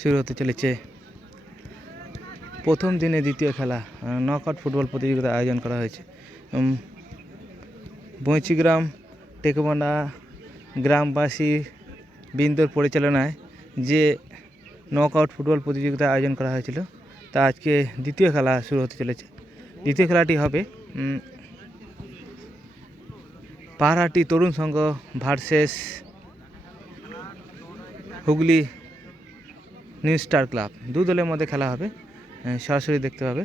শুরু হতে চলেছে প্রথম দিনে দ্বিতীয় খেলা নকআউট ফুটবল প্রতিযোগিতা আয়োজন করা হয়েছে। বৈচিগ্রাম টেকোমান্ডা গ্রামবাসী বৃন্দর পরিচালনায় যে নকআউট ফুটবল প্রতিযোগিতা আয়োজন করা হয়েছিল তা আজকে দ্বিতীয় খেলা শুরু হতে চলেছে। দ্বিতীয় খেলাটি হবে Paharhati Tarun Sangha versus Hooghly new star club. দু দলের মধ্যে খেলা হবে। সরাসরি দেখতে পাবে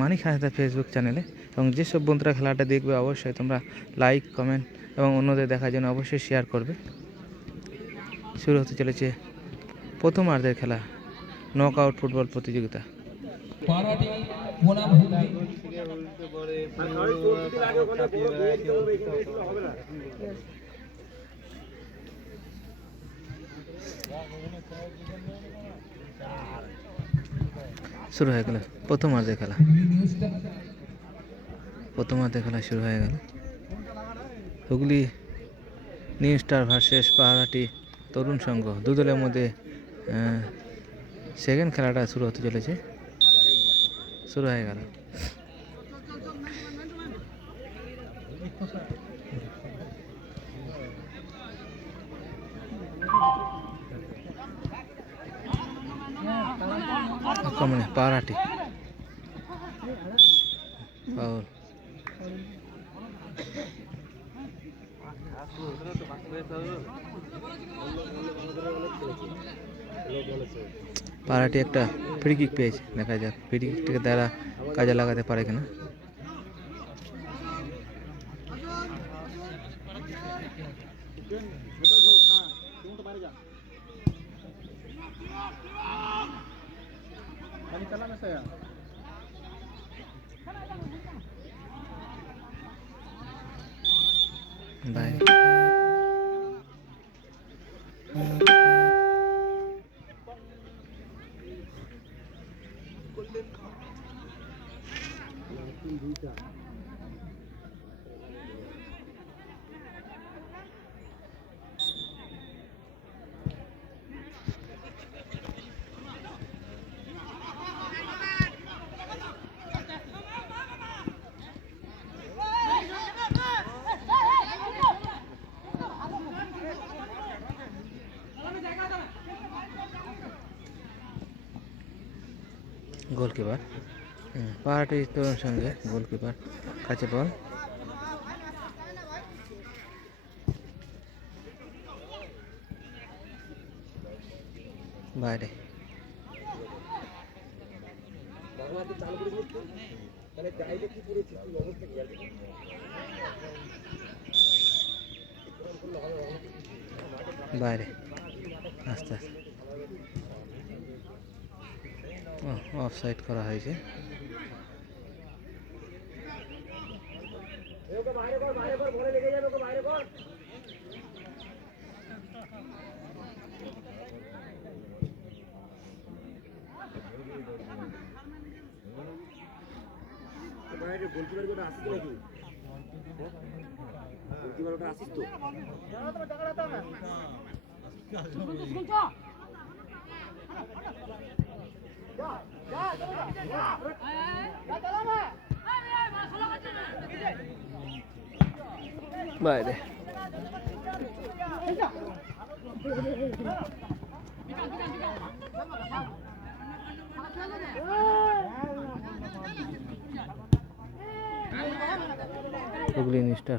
মানিক হাসদা ফেসবুক চ্যানেলে। এবং যেসব বন্ধুরা খেলাটা দেখবে অবশ্যই তোমরা লাইক কমেন্ট এবং অন্যদের দেখার জন্য অবশ্যই শেয়ার করবে। শুরু হতে চলেছে প্রথমার্ধের খেলা নকআউট ফুটবল প্রতিযোগিতা। শুরু হয়ে গেল প্রথমার্ধের খেলা। শুরু হয়ে গেল Hooghly new star versus Paharhati Tarun সংঘ। দু দলের মধ্যে সেকেন্ড খেলাটা শুরু হতে চলেছে। শুরু হয়ে গেল। পাহাড়হাটি ফাউল। পাহাড়হাটি একটা ফ্রি কিক পেয়েছে, দেখা যাক ফ্রি কিকটাকে তারা কাজে লাগাতে পারে কিনা। বাইরে গোলকিপার পাহাড়হাটি তরুণ সঙ্গে গোলকিপার কাছে বল। বাইরে বাইরে আস্তে আস্তে অফসাইড করা হয়েছে। বাইরে হুগলি নিউ স্টার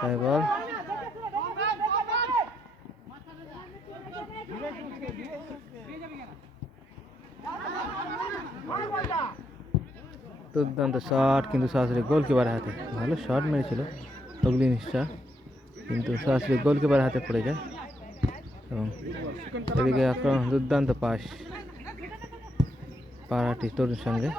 তাই বল। দুর্দান্ত শট, কিন্তু সরাসরি গোলকিপারের হাতে। ভালো শট মেরেছিল হুগলি নিউ স্টার, কিন্তু সরাসরি গোলকিপারের হাতে পড়ে যায়। এবং এদিকে আক্রমণ দুর্দান্ত পাস পাহাড়হাটি তরুণ সঙ্গে।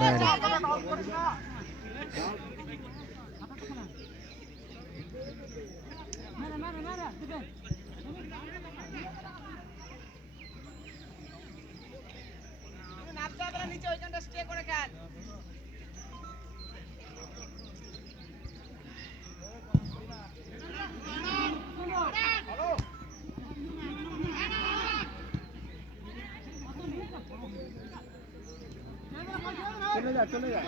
বাইরে চলে যা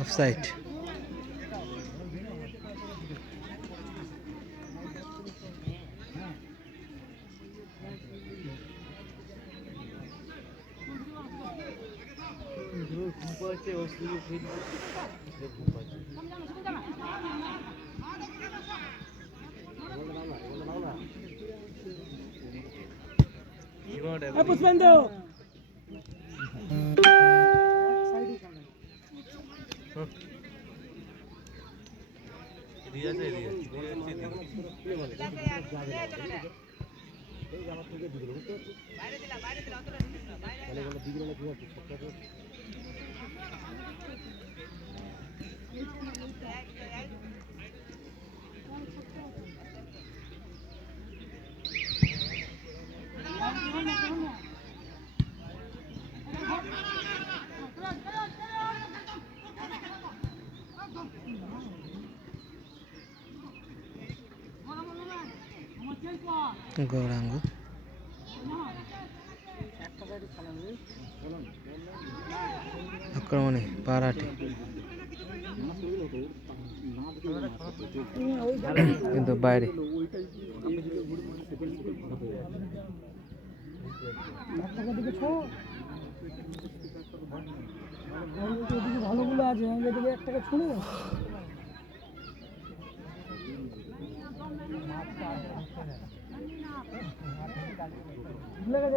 অফসাইড। পুষ্পেন্দু গৌরাঙ্গ আক্রমণে পারাটে, কিন্তু বাইরে। ভালোগুলো আছে এদিকে এক টাকা ছুঁড়ে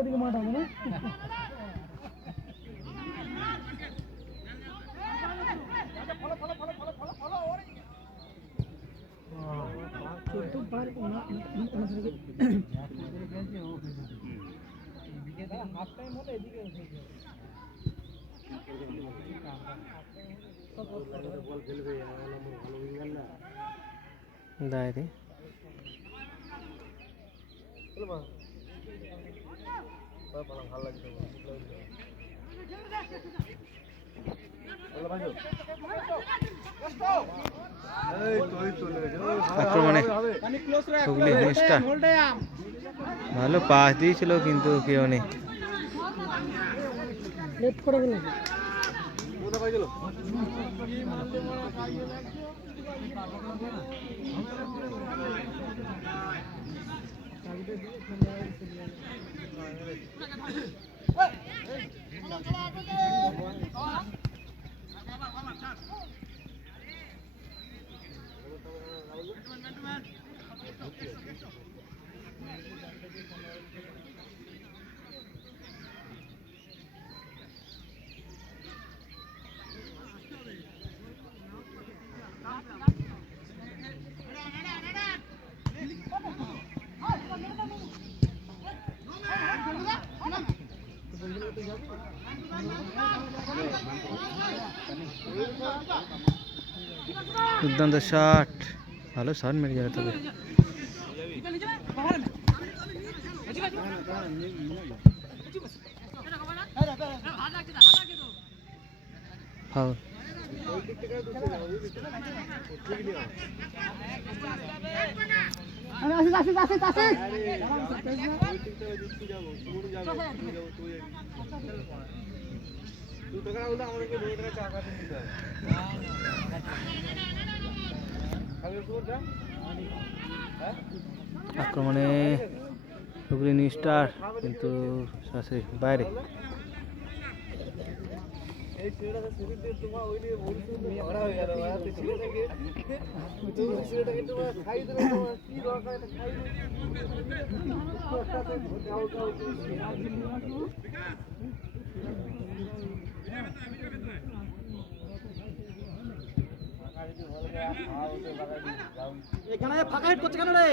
এদিকে মাঠ হবে না দায়রে আক্রমণে হুগলি নিষ্ঠা ভালো পাস দিয়েছিল কিন্তু কেউ নেই। লেট করে গেল দুর্দান্ত শট, ভালো শট মেরে যাবে তবে। ফাউল। আক্রমণে হুগলি নিউ স্টার কিন্তু সরাসরি বাইরে। এখানে ফাঁকা হিট করছে কেন রে?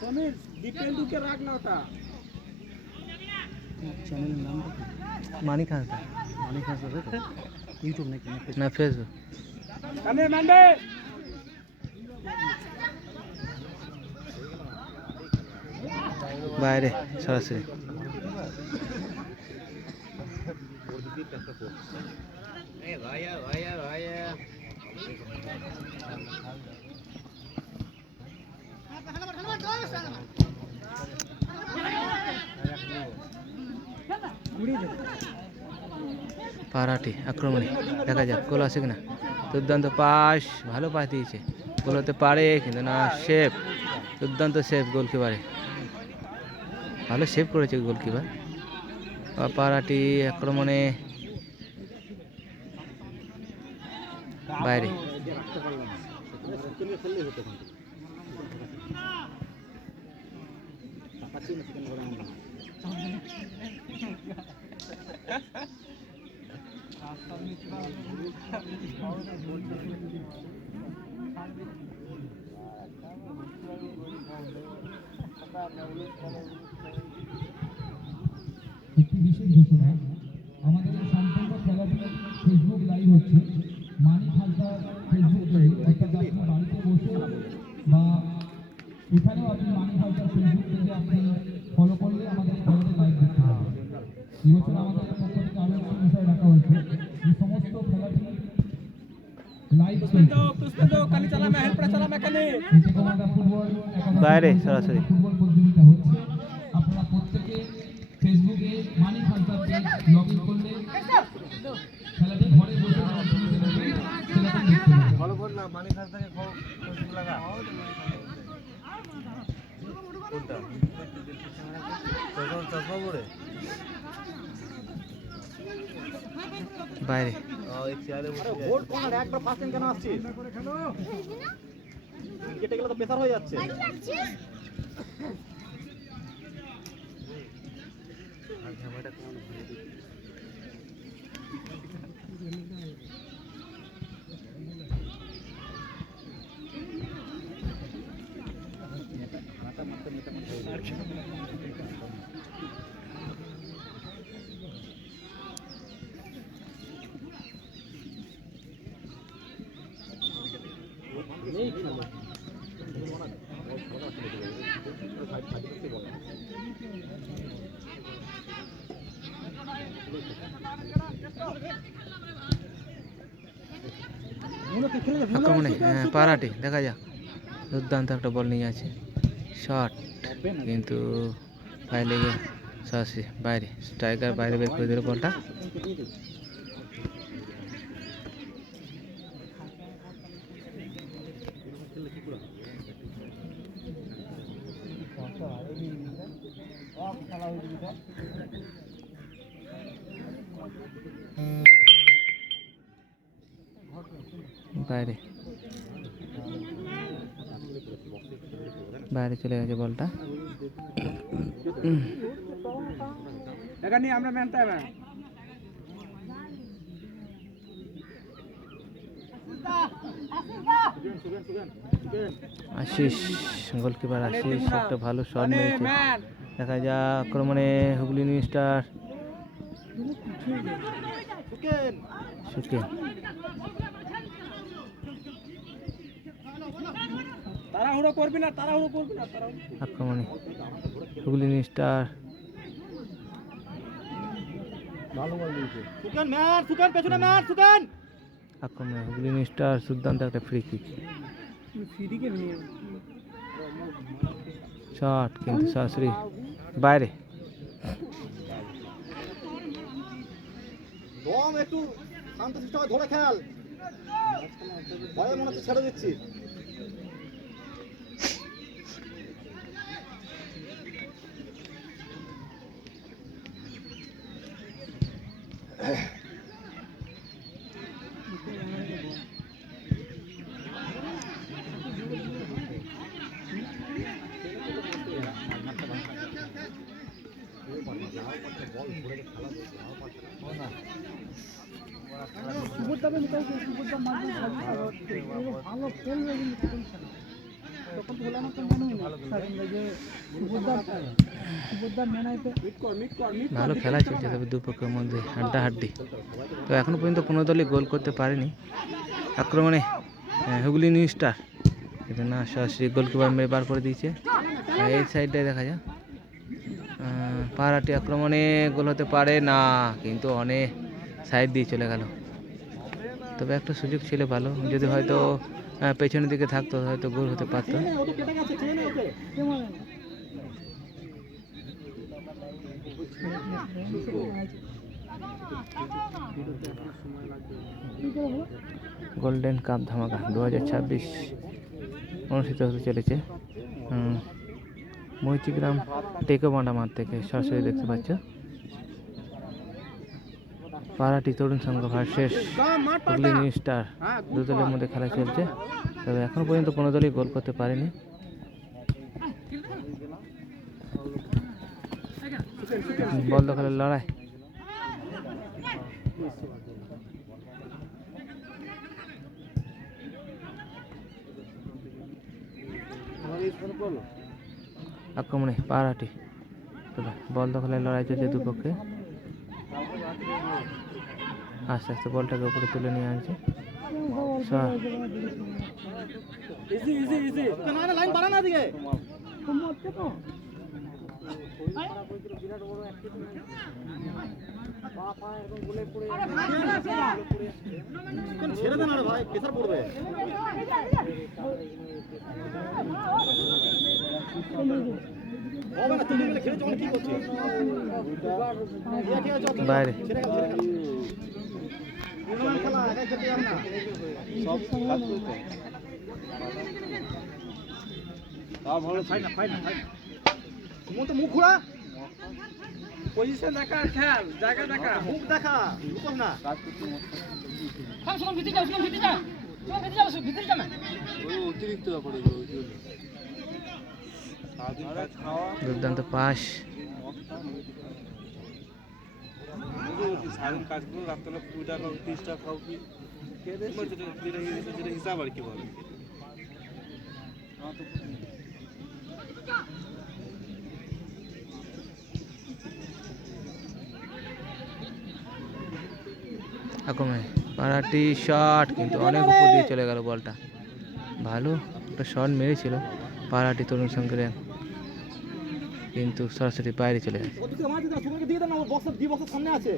সমীর ডিপেন্ড দুকে রাখ না ওটা চ্যানেলের নামটা কি মানিক হাসদা। অনেক আছে তো ইউটিউব নাকি না ফেসবুক। কামে মানবে বাইরে সরাসরি। পারাটি আক্রমণে দেখা যাক গোল আছে কিনা। দুর্দান্ত পাস, ভালো পাস দিয়েছে, গোল হতে পারে কিন্তু না। সেভ, দুর্দান্ত সেভ গোলকিপারে, ভালো সেভ করেছে গোলকিপার। পারাটি আক্রমণে বাইরে। একটি বিশেষ ঘোষণা, আমাদের এই সম্পূর্ণ খেলাটি ফেসবুক লাইভ হচ্ছে। মানিক হালদার ফেসবুক পেজ, অর্থাৎ আপনি বাড়িতে বসে বা এখানেও আপনি মানিক হালদার ফেসবুক পেজে আপনি ফলো করলে আমাদের খেলাটি লাইভ দেখতে পাবেন। এবছর আমাদের পক্ষ থেকে আরও একটি বিষয় রাখা হয়েছে, এই সমস্ত খেলাটি লাইভ ফুটবল বাইরে সরাসরি। ফুটবল প্রতিযোগিতা হচ্ছে। আপনারা প্রত্যেকে ফেসবুকে মানিক হালদার পেজ লগ ইন করলে খেলাটি ঘরে বসে খেলাটি দেখতে পাবেন। ভালো করলাম মানিক হাসদাকে খবর লাগা কোনটা চশমা পরে বাইরে এই চেয়ারে বসে ভোট কোন একবার ফার্স্ট কেন আসছিস কেটে গেলে তো প্রেসার হয়ে যাচ্ছে আর ঝামেলাটা কোন আক্রমণে পারাটি দেখা যাক, দুর্দান্ত একটা বল নিয়ে আছে, শট কিন্তু বাইরে লেগে সরাসরি বাইরে। স্ট্রাইকার বাইরে বের করে দিল বলটা। বাইরে বাইরে চলে গেছে বলটা। এখানে আমরা ম্যানটা আশিস, গোলকিপার আশিস একটা ভালো শট মেরেছে। দেখা যাক আক্রমণে হুগলি নিউ স্টার। সুকেন তাড়াহুড়ো করবি না আক্রমণে হুগলি নিউ স্টার। সুকান পেছনে ম্যান সুকান আক্রমণে হুগলি নিউ স্টার, দুর্দান্ত একটা ফ্রি কিক শট কিন্তু সরাসরি বাইরে। দম একটু শান্ত সিস্টেমে ধরে খেল ভয়ে মনে হচ্ছে ছেড়ে দিচ্ছি হিসাবে নিতে সুবোধদার মাধ্যমে ভালো খেলবে কিন্তু তখন বলে না তো মনে হয় যে সুবোধদার মেনাইতে ভালো খেলা চলছে, তবে দুপক্ষের মধ্যে হাড্ডাহাড্ডি। তো এখনো পর্যন্ত কোনো দলই গোল করতে পারেনি। আক্রমণে হুগলি নিউ স্টার, কিন্তু না, সরাসরি গোলকিপার মেরে বার করে দিয়েছে। এই সাইডটায় দেখা যায় পাহারাটি আক্রমণে গোল হতে পারে না, কিন্তু অনেক সাইড দিয়ে চলে গেল। তবে একটা সুযোগ ছিল ভালো, যদি হয়তো পেছনের দিকে থাকতো হয়তো গোল হতে পারতো। গোল্ডেন কাপ ধামাকা 2026 অনুষ্ঠিত হতে চলেছে মৈত্রীগ্রাম টেকোবান্ডা মাঠ থেকে। সরাসরি দেখতে পাচ্ছ পাহারাটি তরুণ Sangha versus Hooghly new star, দু দলের মধ্যে খেলা চলছে। তবে এখনো পর্যন্ত কোনো দলই গোল করতে পারেনি। বল দখলের লড়াই, আক্রমণে পাহারাটি, তবে বল দখলের লড়াই চলছে দুপক্ষে। আস্তে আস্তে বলটাকে উপরে তুলে নিয়ে আনছে। লাইন বাড়া না দিকে ছেড়ে দেন আরে ভাই, প্রেসার পড়বে। হবে না, তুমি মিলে খেলে যখন কি করছিস বাইরে খেলা একাই খেলতে যান না, সব কাজ করতে ভালো। সুমন্ত মুখ ঘোরা, পজিশন দেখা, খেল জায়গা দেখা, মুখ দেখা, লুকোস না। অতিরিক্ত ব্যাপারে দুর্দান্ত পাস, সারাদিন কাজ করো, রাত্রে 20 টাকা 30 টাকা খাও, কি যেটা হিসাব আর কি বলে। আক্রমণে পাহারাটি শট, কিন্তু অনেক উপর দিয়ে চলে গেল বলটা। ভালো একটা শট মেরেছিল পাহারাটি তরুণ সংঘের, কিন্তু সরাসরি বাইরে চলে গেছে। ওদিকে আমার দিদা সুমনকে দিয়ে দেন না, ওর বক্স দিয়ে বক্সের সামনে আছে।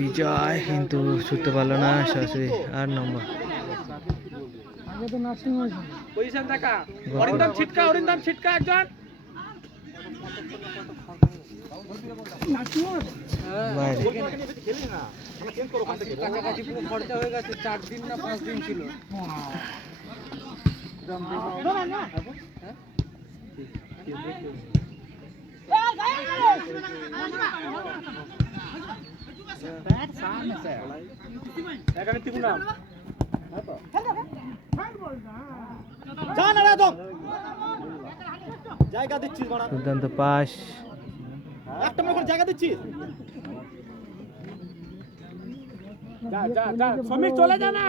বিজয় কিন্তু ছুটতে পারলো না, সরাসরি 8 নম্বর। আগে তো নার্সিং হয়েছে পজিশন দেখা, অরিন্দম ছিটকা, অরিন্দম ছিটকা একজন। নার্সিং হয়েছে বাইরে খেলি না, আমরা চেঞ্জ করো ওখান থেকে। কাছাকাছি পুরো খরচা হয়ে গেছে, 4 দিন না 5 দিন ছিল। এখানে ত্রিপুরা যা না রে, একদম জায়গা দিচ্ছিস বাড়া, দুর্দান্ত পাস, একটা মনে করে জায়গা দিচ্ছিস। যা যা যা, শ্রমিক চলে যা না।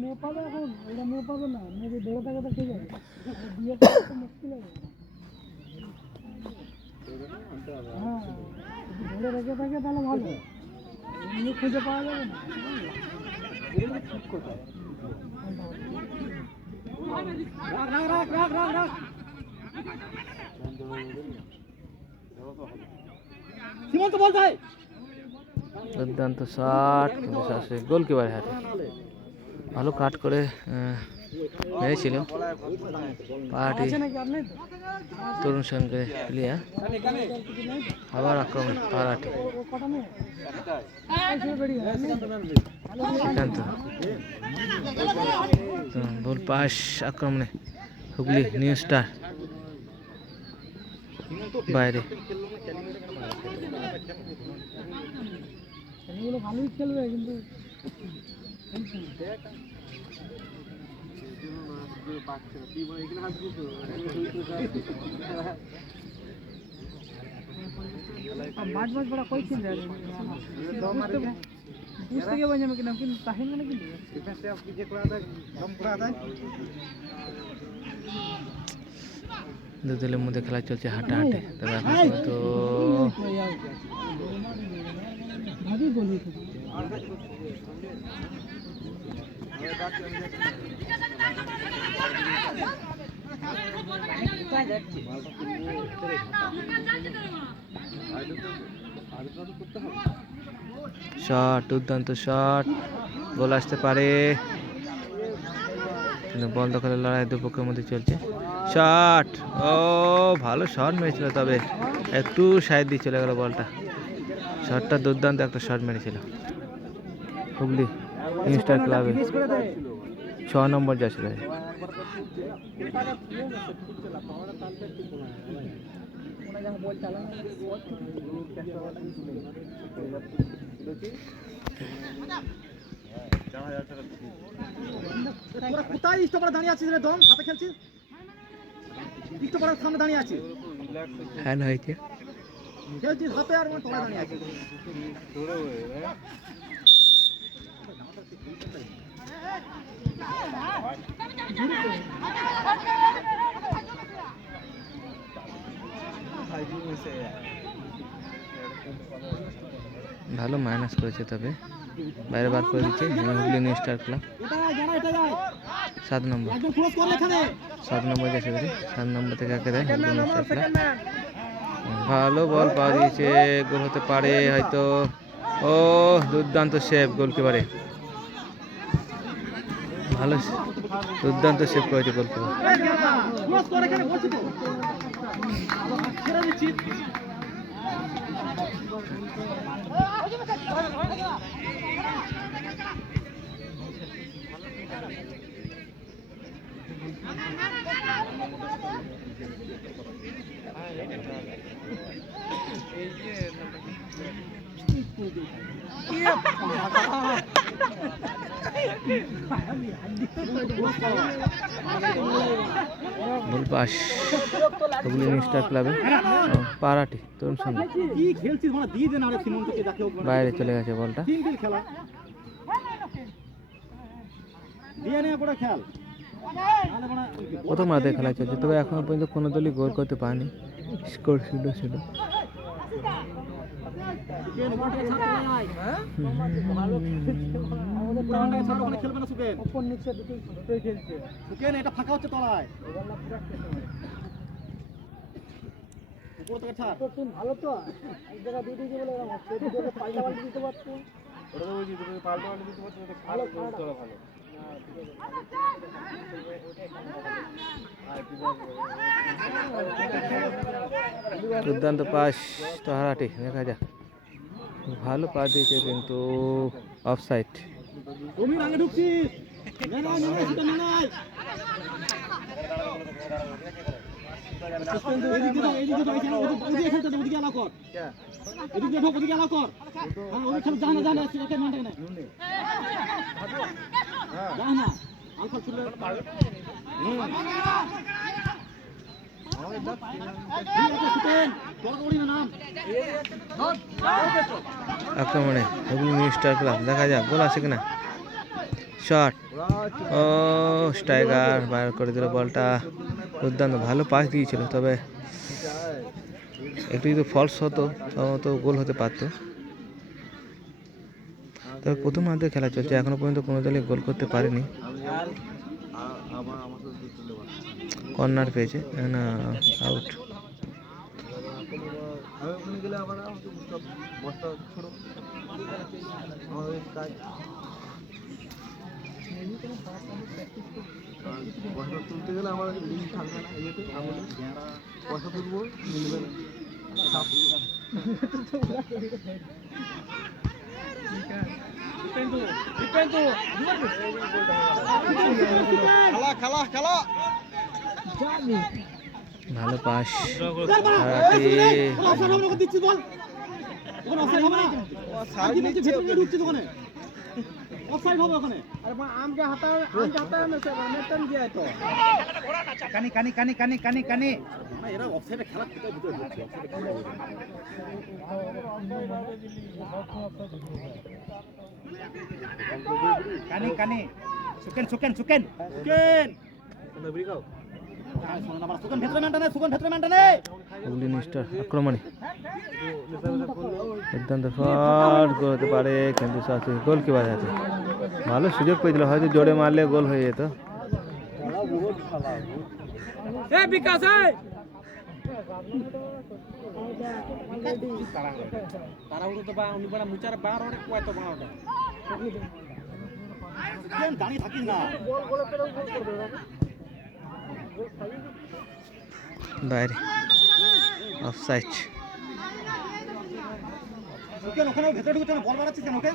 মেয়ে পাবে এখন, এটা মেয়ে পাবে না, মেয়ে ধরে থাকে তো ঠিক আছে, বিয়ে করতে তো মুশকিল হবে। হ্যাঁ, যদি ধরে রেখে থাকে তাহলে ভালো, এমনি খুঁজে পাওয়া যাবে না। ঠিক কথা, রাখ রাখ রাখ রাখ রাখ। সীমন্ত বল ভাই, দুর্দান্ত শট, কিন্তু সরাসরি গোলকিপারের হাতে। ভালো কাট করে মেরেছিল পাহারাটি আছে নাকি আপনি তরুণ সংঘের প্লেয়ার। আবার আক্রমণ পাহারাটি, ও কটা মেয়ে একটাই বেরিয়ে সিদ্ধান্ত ভুল পাস। আক্রমণে হুগলি নিউ স্টার, বাইরে। ছেলেগুলো ভালোই খেলবে কিন্তু মাছ মাছ বড় কই কিনলে বুঝতে গিয়ে বাজামে কিনা কিন্তু তাহিন মানে কিনলে দু দলের মধ্যে খেলা চলছে হাঁটাহাঁটি, তবে এখন তো ভাবি বলি শট, দুর্দান্ত শট, গোল আসতে পারে। কিন্তু বল দখলের লড়াই দুপক্ষের মধ্যে চলছে। শট, ও ভালো শট মেরেছিল, তবে একটু সাইড দিয়ে চলে গেল বলটা। শটটা দুর্দান্ত একটা শট মেরেছিল হুগলি নিউ স্টার ক্লাবে। 6 নম্বর যাচ্ছিল। বল চালানো তোরা কোথায় স্টপারে দাঁড়িয়ে আছিস রে দম? হাতে খেলছিস? স্টপারের সামনে দাঁড়িয়ে আছিস। হ্যান্ড হয়েছে। খেলছিস হাতে আর মানে তোরা দাঁড়িয়ে আছিস। ভালো মাইনাস করেছে, তবে বাইরে বার করে দিচ্ছে হুগলি নিউ স্টার ক্লাব। 7 নম্বর, একদম ক্লোজ কর এখানে। 7 নম্বর যাচ্ছে। 7 নম্বর থেকে একে দেয় হুগলি নিউ স্টার ক্লাব। ভালো বল পাওয়া দিয়েছে, গোল হতে পারে হয়তো। ও দুর্দান্ত সেভ গোলকিপারে, ভালো দুর্দান্ত সেভ করেছে গোলকিপার। ক্লোজ কর এখানে বলছি তো। ছেড়ে দিচ্ছি। গোল পাস হুগলি নিউ স্টার ক্লাবে। পারাটি তরুণ সঙ্গে কি খেলছিস মানে দিয়ে দে না রে সীমন্তকে, যাকে হোক বাইরে চলে গেছে বলটা। সিঙ্গেল খেলা দিয়ে নে পড়ে খেল। প্রথম রাতে খেলা চলছে, তবে এখনো পর্যন্ত কোনো দলই গোল করতে পারেনি। স্কোর 0-0। খেলবে না সুকেন, উপর নিচে দুটোই খেলছে। সুকেন এটা ফাঁকা হচ্ছে তলায়, উপর থেকে ছাড়। তোর টিম ভালো তো, এক জায়গা দিয়ে দিয়েছে বলে এরকম হচ্ছে। দুটোকে পাল্টা পাল্টি দিতে পারতো। ওটা তো বলছি তুমি পাল্টা পাল্টা দিতে পারছো, এটা খারাপ তোরা ভালো। দুর্দান্ত পাস তোহারাটি, দেখা যাক। ভালো পাস দিয়েছে কিন্তু অফসাইড। তুমি আগে ঢুকছিস, না না না সেটা না নাই। এদিকে দাও, এদিকে দাও, ওদিকে খেলতে দে, ওদিকে আলা কর। এদিকে ঢোক, ওদিকে আলা কর। হ্যাঁ ওদিকে খেল, জানা জানা সেটা মানতে না। জানা আলফা চলে আক্রমণে হুগলি নিউ স্টার ক্লাব, দেখা যাক গোল আছে কিনা। শট, ও স্ট্রাইকার বাইর করে দিল বলটা। দুর্দান্ত ভালো পাস দিয়েছিল, তবে একটু যদি ফলস হতো তো গোল হতে পারতো। তবে প্রথম হাতে খেলা চলছে, এখনো পর্যন্ত কোনো দলই গোল করতে পারেনি। কর্নার পেয়েছে না, আউট। তুলতে গেলে আমার লিঙ্ক থাকবে না, ইয়েতে আমাদের পয়সা তুলবো মিলবে না। খেলা খেলা খেলা ভালো পাস অফসাইড হবে না, দিচ্ছি বল ওখানে অফসাইড হবে না সাইড নিচে ভেতরে ঢুকছে তো ওখানে অফসাইড হবে ওখানে अरे मैं आम के हाथा है ना सर मैं टन गया है तो না এরা অফসাইডে খেলা কোথায় ভিতরে ঢুকছে সুকেন ভেতরে মেনটেনে হুগলি নিউ স্টার আক্রমণে দুর্দান্ত ফল করতে পারে কিন্তু শাস্ত্রী গোলকিপার হাতে ভালো সুযোগ পেয়েছিল, হয়তো জোরে মারলে গোল হয়ে যেত। ताराउरो तो बा उनी बड़ा मुचार बार और कोई तो बना দাঁড়িয়ে থাকিস না বাইরে অফসাইড। সুকেন ওখানে ভেতরে ঢুকছে না বল মারাচ্ছিস কেন ওকে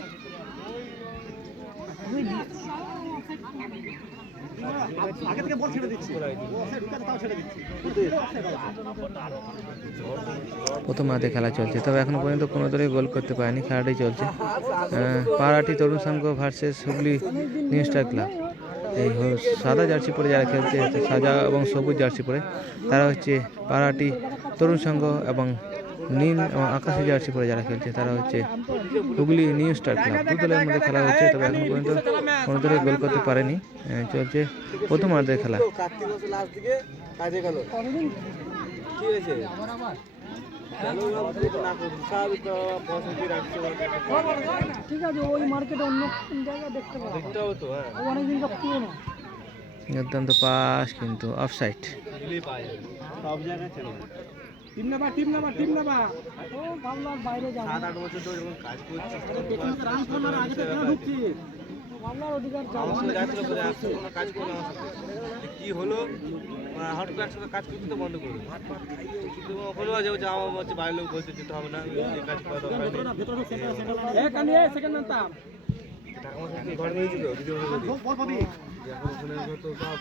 আগে থেকে বল ছেড়ে দিচ্ছি অফসাইড ঢুকাতে তাও ছেড়ে দিচ্ছি প্রথম হাতে খেলা চলছে, তবে এখনো পর্যন্ত কোনো দলই গোল করতে পারেনি, খেলাটাই চলছে। পাড়াটি Tarun Sangha versus Hooghly new star club. এই সাদা জার্সি পরে যারা খেলছে, সাদা এবং সবুজ জার্সি পরে তারা হচ্ছে পাড়াটি তরুণ সংঘ, এবং নীল এবং আকাশি জার্সি পরে যারা খেলছে তারা হচ্ছে হুগলি নিউ স্টার ক্লাব। দু দলের মধ্যে খেলা হচ্ছে, তবে এখনো পর্যন্ত কোনো দলই গোল করতে পারেনি। চলছে প্রথম হাতের খেলা। ঠিক আছে, ওই মার্কেটে অন্য জায়গায় দেখতে পাবো, অনেকদিন তো পুরনো। দুর্দান্ত পাস কিন্তু অফসাইড। সব জায়গায় চলে টিম না বা ও ভাবলাম বাইরে যাবো, 7-8 বছর ধরে যখন কাজ করছি রান করার আগে থেকে ঢুকছি ভাবলাম অধিকার যাবো। আমার সঙ্গে যাচ্ছিল বলে আজকে কোনো কাজ করলাম আমার সাথে কি হলো হট করে একসাথে কাজ করতে তো বন্ধ করে কিন্তু হলো যে আমার হচ্ছে বাইরের লোক বলছে যেতে হবে না এই কাজ করা দরকার নেই ভেতরে সেন্টার সেকেন্ড নাম টাকা আমার কাছে ঘর নিয়েছিল ভিডিও করে দিই বল পাবি এখন ওখানে তো সব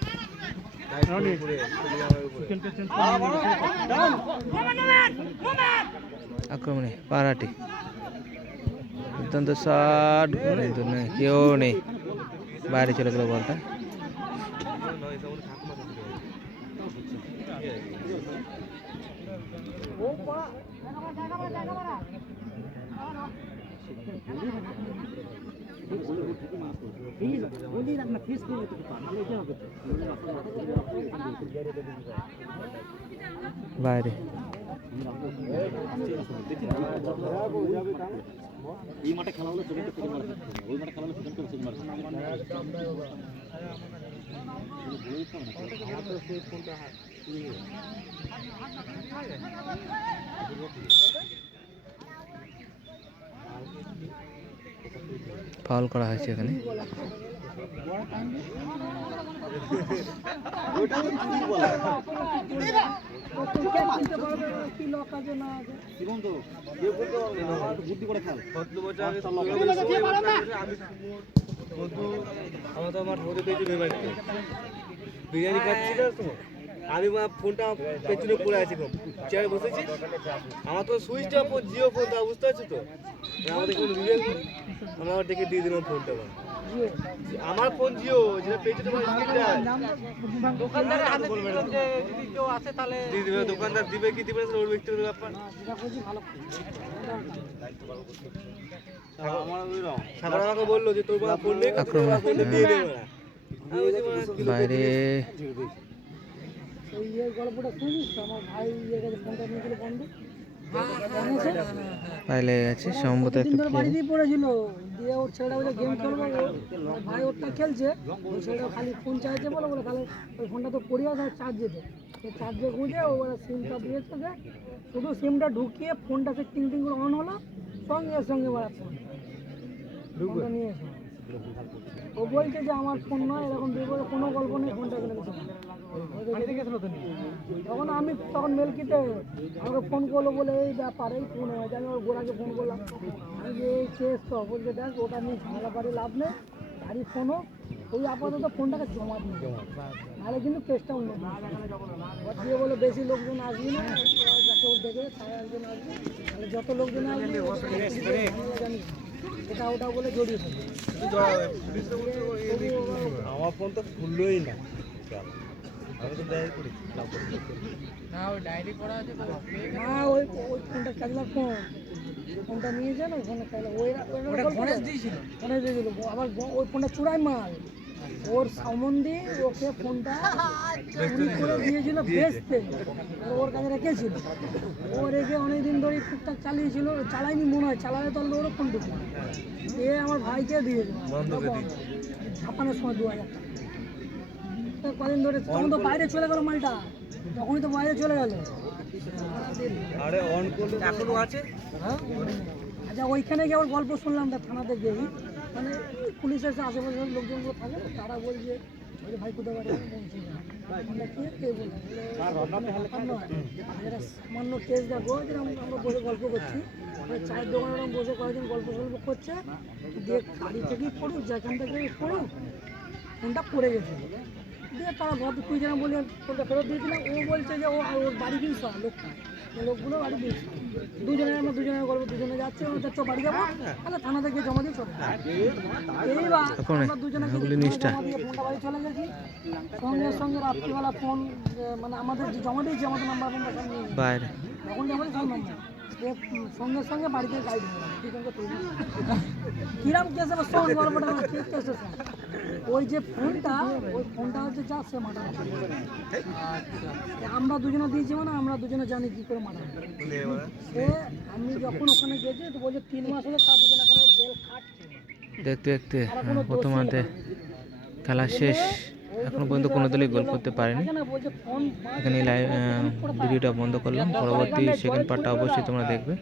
দায়িত্ব করে আমার উপরে আক্রমণে পাড়াটি দুর্দান্ত শট, কিন্তু নেই, কেউ নেই, বাইরে চলে গেল বলটা। নয় সব ঠাকুমা বাইরে এই মাঠে খেলা হলে সেকেন্ড থেকে মারা ওই মাঠে খেলা হলে সেকেন্ড থেকে মারা ফাউল করা হয়েছে এখানে। কি লোক আছে না আছে, জীবন্ত কেউ করতে পারবে না আমার বুদ্ধি করে খেল কত বছর আগে আমি বন্ধু আমার তো আমার ধরে পেয়েছি বাড়িতে বিরিয়ানি খাচ্ছি না তো আমি ফোনটা পেছনে পড়ে আছি চেয়ারে বসেছি আমার তো সুইচ অফ জিও ফোন তা বুঝতে পারছি তো আমাদের কোনো রিয়েল আমরা আবার দেখে দিয়ে দিলাম ফোনটা আমার ফোন জিও যেটা পেছনে দোকানদারের হাতে দিলাম যে যদি কেউ আসে তাহলে দিয়ে দিবে দোকানদার দিবে কি দিবে না ওর ব্যক্তিগত ব্যাপার সাগর আমাকে বললো যে তোর কোনো ফোন নেই ফোন দিয়ে দেবে না বাইরে ওই গল্পটা শুনিস তো, আমার ভাই ফোনটা নিয়েছিল বন্ধু, পায়ে লেগে গেছে সম্ভবত দিন একটা ধরে বাড়িতেই পড়েছিল, দিয়ে ওর ছেলেটা বলে গেম খেলবো, ওর ভাই ওরটা খেলছে, ওই ছেলেটা খালি ফোন চাইছে বলে বলে তাহলে ওই ফোনটা তো পড়িয়ে তাহলে চার্জে দে, চার্জে গুঁজে ও সিমটা দিয়েছে, যে শুধু সিমটা ঢুকিয়ে ফোনটা সে টিং টিং করে অন হলো, সঙ্গে সঙ্গে ফোন ফোনটা নিয়ে এসো। ও বলছে যে আমার ফোন নয়, এরকম বিপদে কোনো গল্প নেই, ফোনটা কিনে দিতে তখন আমি মেলকিতে আমাকে ফোন করলো বলে এই ব্যাপার এই ফোন হয়েছে, আমি ওর গোড়াকে ফোন করলাম, আমি যে এই কেস তো বলছে দেখ ওটা নিয়ে ঝামেলা বাড়ি লাভ নেই, গাড়ি ফোন হোক ওই আপাতত ফোনটাকে জমা দিই, নাহলে কিন্তু কেসটা অন্য দিয়ে বলে বেশি লোকজন আসবি না, যাকে ওর দেখে তারা একজন আসবে, তাহলে যত লোকজন আসবে জানি এটা ওটা বলে জড়িয়ে ফেলবে। আমার ফোন তো খুললোই না, আমি তো ডায়েরি করি না ওই ওই ফোনটা কাজলার ফোনটা নিয়ে যান, ওই ফোনটা কাজলা গণেশ দিয়েছিল, আবার ওই ফোনটা চূড়ায় মাল, ওর সম্বন্ধে ওকে ফোনটা চুরি করে দিয়েছিল বেচতে, ওর কাছে রেখেছিল, ও রেখে অনেকদিন ধরে টুকটাক চালিয়েছিল, চালায়নি মনে হয়, চালালে তো ওরও ফোন ঢুকে এ আমার ভাইকে দিয়েছিল ছাপানোর সময় 2000 টাকা। তো কদিন ধরে তখন তো বাইরে চলে গেল মালটা, তখনই তো বাইরে চলে গেল। আরে অন করলে এখনো আছে। হ্যাঁ আচ্ছা, ওইখানে গিয়ে আবার গল্প শুনলাম, তার থানাতে গিয়ে মানে পুলিশের যে আশেপাশের লোকজনগুলো থাকে তারা বলছে ওই ভাই কোথাও বাড়ি কে বলে এরা সামান্য কেস দেখো, যেরকম আমরা বসে গল্প করছি, চায়ের দোকানে ওরকম বসে কয়েকজন গল্প করছে, দিয়ে গাড়ি থেকেই পড়ুক, যেখান থেকে পড়ুক ফোনটা পড়ে গেছে, দিয়ে তারা ভাবতে তুই যেন বলি ফোনটা ফেরত দিয়েছিলাম, ও বলছে যে ওর বাড়ি দিস লোকটা, লোকগুলো বাড়ি দিস, আমরা দুজনের গল্প, দুজনে যাচ্ছে, ওদের তো বাড়ি যাবো, তাহলে থানা থেকে জমা দিয়ে চলে এইবার আমরা দুজনে জমা দিয়ে ফোনটা বাড়ি চলে গেছি, সঙ্গে সঙ্গে রাত্রিবেলা ফোন মানে আমাদের যে জমা দিয়েছি আমাদের নাম্বার ফোনটা বাইরে তখন জমা দিয়েছি নাম্বার, সঙ্গে সঙ্গে বাড়িতে গাইড কিরাম কেস আবার শোন গল্পটা ঠিক কেস, ওই যে ফোনটা হচ্ছে যা সে মারা, আমরা দুজনে দিয়েছি মানে আমরা দুজনে জানি কি করে মারা সে। আমি যখন ওখানে গেছি তো বলছে 3 মাস হলো তার দুজনে এখনো জেল খাটছে, দেখতে দেখতে প্রথমার্ধে খেলা শেষ, এখনো পর্যন্ত কোনো দলই গোল করতে পারেনি। বলছে ফোন এখানে লাইভ ভিডিওটা বন্ধ করলাম, পরবর্তী সেকেন্ড পার্টটা অবশ্যই তোমরা দেখবে।